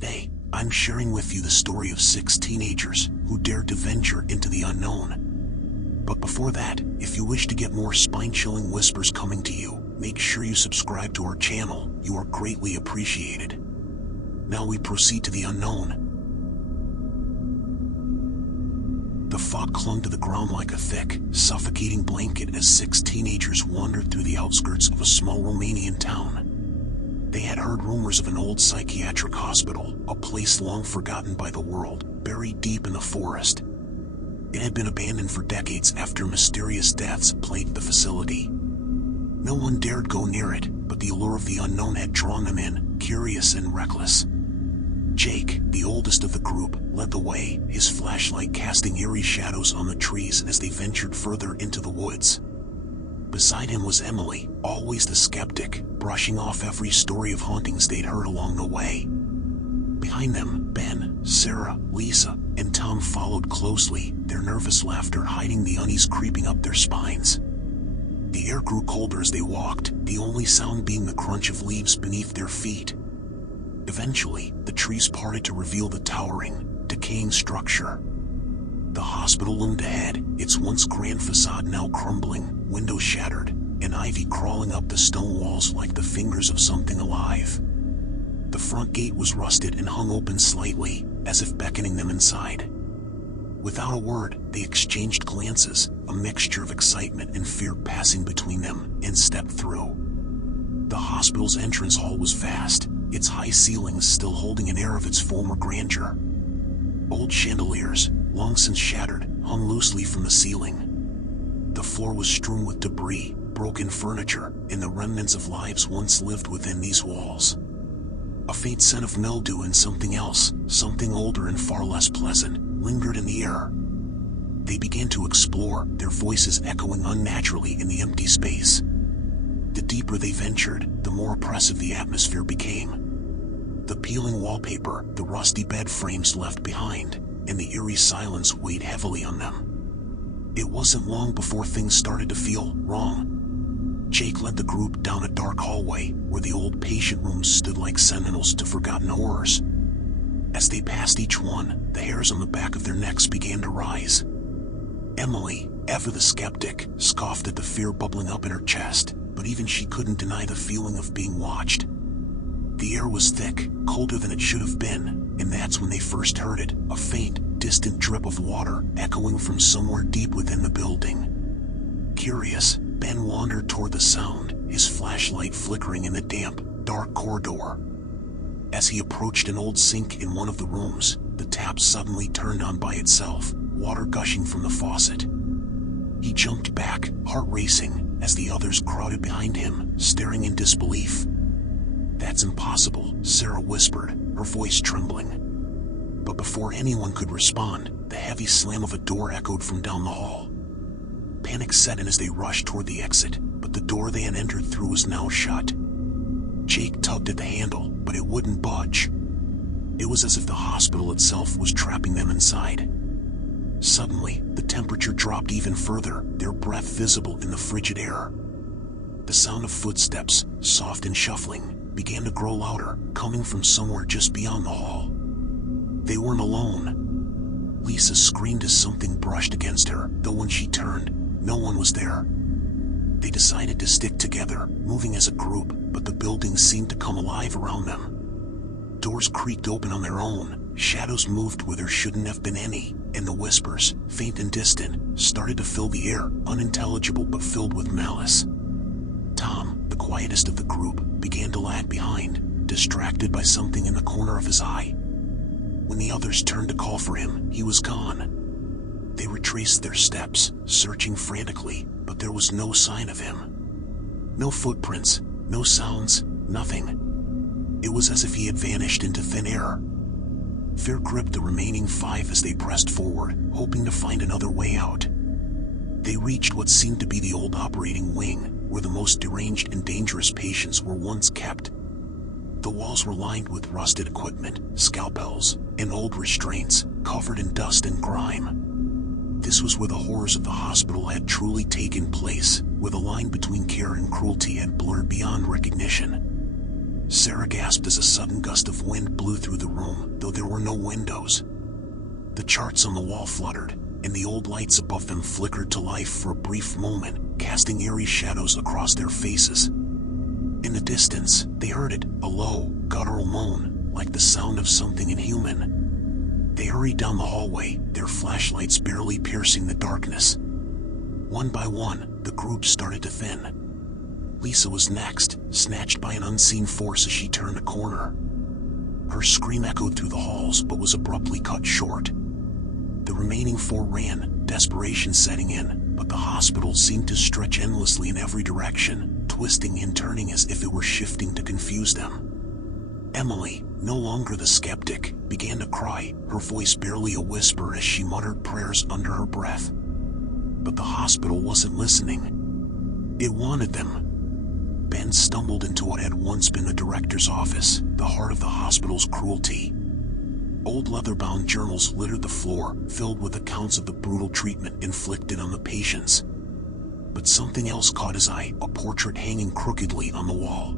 Today, I'm sharing with you the story of 6 teenagers who dared to venture into the unknown. But before that, if you wish to get more spine-chilling whispers coming to you, make sure you subscribe to our channel. You are greatly appreciated. Now we proceed to the unknown. The fog clung to the ground like a thick, suffocating blanket as 6 teenagers wandered through the outskirts of a small Romanian town. They had heard rumors of an old psychiatric hospital, a place long forgotten by the world, buried deep in the forest. It had been abandoned for decades after mysterious deaths plagued the facility. No one dared go near it, but the allure of the unknown had drawn them in, curious and reckless. Jake, the oldest of the group, led the way, his flashlight casting eerie shadows on the trees as they ventured further into the woods. Beside him was Emily, always the skeptic, brushing off every story of hauntings they'd heard along the way. Behind them, Ben, Sarah, Lisa, and Tom followed closely, their nervous laughter hiding the unease creeping up their spines. The air grew colder as they walked, the only sound being the crunch of leaves beneath their feet. Eventually, the trees parted to reveal the towering, decaying structure. The hospital loomed ahead, its once grand facade now crumbling, windows shattered, and ivy crawling up the stone walls like the fingers of something alive. The front gate was rusted and hung open slightly, as if beckoning them inside. Without a word, they exchanged glances, a mixture of excitement and fear passing between them, and stepped through. The hospital's entrance hall was vast, its high ceilings still holding an air of its former grandeur. Old chandeliers, long since shattered, hung loosely from the ceiling. The floor was strewn with debris, broken furniture, and the remnants of lives once lived within these walls. A faint scent of mildew and something else, something older and far less pleasant, lingered in the air. They began to explore, their voices echoing unnaturally in the empty space. The deeper they ventured, the more oppressive the atmosphere became. The peeling wallpaper, the rusty bed frames left behind, and the eerie silence weighed heavily on them. It wasn't long before things started to feel wrong. Jake led the group down a dark hallway, where the old patient rooms stood like sentinels to forgotten horrors. As they passed each one, the hairs on the back of their necks began to rise. Emily, ever the skeptic, scoffed at the fear bubbling up in her chest, but even she couldn't deny the feeling of being watched. The air was thick, colder than it should have been, and that's when they first heard it, a faint, distant drip of water echoing from somewhere deep within the building. Curious, Ben wandered toward the sound, his flashlight flickering in the damp, dark corridor. As he approached an old sink in one of the rooms, the tap suddenly turned on by itself, water gushing from the faucet. He jumped back, heart racing, as the others crowded behind him, staring in disbelief. "That's impossible," Sarah whispered, her voice trembling. But before anyone could respond, the heavy slam of a door echoed from down the hall. Panic set in as they rushed toward the exit, but the door they had entered through was now shut. Jake tugged at the handle, but it wouldn't budge. It was as if the hospital itself was trapping them inside. Suddenly, the temperature dropped even further, their breath visible in the frigid air. The sound of footsteps, soft and shuffling, began to grow louder, coming from somewhere just beyond the hall. They weren't alone. Lisa screamed as something brushed against her, though when she turned, no one was there. They decided to stick together, moving as a group, but the building seemed to come alive around them. Doors creaked open on their own, shadows moved where there shouldn't have been any, and the whispers, faint and distant, started to fill the air, unintelligible but filled with malice. Tom, the quietest of the group, began to lag behind, distracted by something in the corner of his eye. When the others turned to call for him, he was gone. They retraced their steps, searching frantically, but there was no sign of him. No footprints, no sounds, nothing. It was as if he had vanished into thin air. Fear gripped the remaining 5 as they pressed forward, hoping to find another way out. They reached what seemed to be the old operating wing, where the most deranged and dangerous patients were once kept. The walls were lined with rusted equipment, scalpels, and old restraints, covered in dust and grime. This was where the horrors of the hospital had truly taken place, where the line between care and cruelty had blurred beyond recognition. Sarah gasped as a sudden gust of wind blew through the room, though there were no windows. The charts on the wall fluttered, and the old lights above them flickered to life for a brief moment, casting eerie shadows across their faces. In the distance, they heard it, a low, guttural moan, like the sound of something inhuman. They hurried down the hallway, their flashlights barely piercing the darkness. One by one, the group started to thin. Lisa was next, snatched by an unseen force as she turned a corner. Her scream echoed through the halls but was abruptly cut short. The remaining four ran, desperation setting in, but the hospital seemed to stretch endlessly in every direction, twisting and turning as if it were shifting to confuse them. Emily, no longer the skeptic, began to cry, her voice barely a whisper as she muttered prayers under her breath. But the hospital wasn't listening. It wanted them. Ben stumbled into what had once been the director's office, the heart of the hospital's cruelty. Old leather-bound journals littered the floor, filled with accounts of the brutal treatment inflicted on the patients. But something else caught his eye, a portrait hanging crookedly on the wall.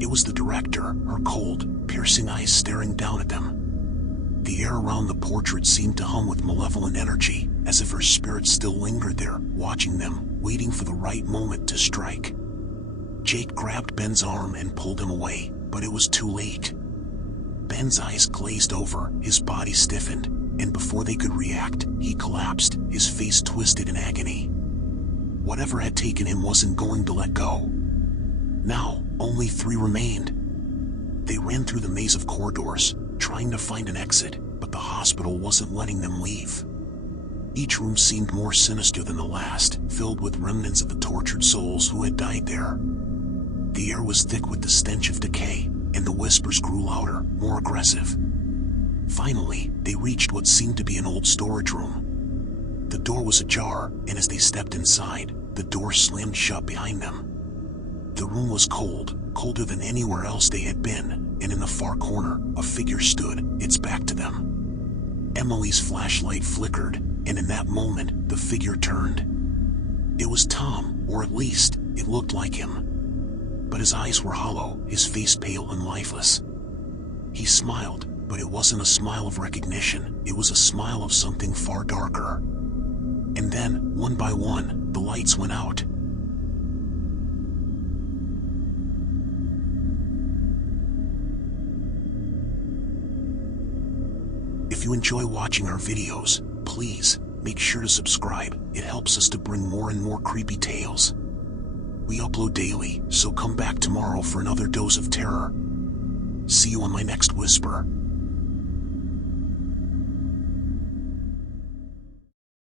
It was the director, her cold, piercing eyes staring down at them. The air around the portrait seemed to hum with malevolent energy, as if her spirit still lingered there, watching them, waiting for the right moment to strike. Jake grabbed Ben's arm and pulled him away, but it was too late. Ben's eyes glazed over, his body stiffened, and before they could react, he collapsed, his face twisted in agony. Whatever had taken him wasn't going to let go. Now, only three remained. They ran through the maze of corridors, trying to find an exit, but the hospital wasn't letting them leave. Each room seemed more sinister than the last, filled with remnants of the tortured souls who had died there. The air was thick with the stench of decay, and the whispers grew louder, more aggressive. Finally, they reached what seemed to be an old storage room. The door was ajar, and as they stepped inside, the door slammed shut behind them. The room was cold, colder than anywhere else they had been, and in the far corner, a figure stood, its back to them. Emily's flashlight flickered, and in that moment, the figure turned. It was Tom, or at least, it looked like him. But his eyes were hollow, his face pale and lifeless. He smiled, but it wasn't a smile of recognition, it was a smile of something far darker. And then, one by one, the lights went out. If you enjoy watching our videos, please, make sure to subscribe, it helps us to bring more and more creepy tales. We upload daily, so come back tomorrow for another dose of terror. See you on my next whisper.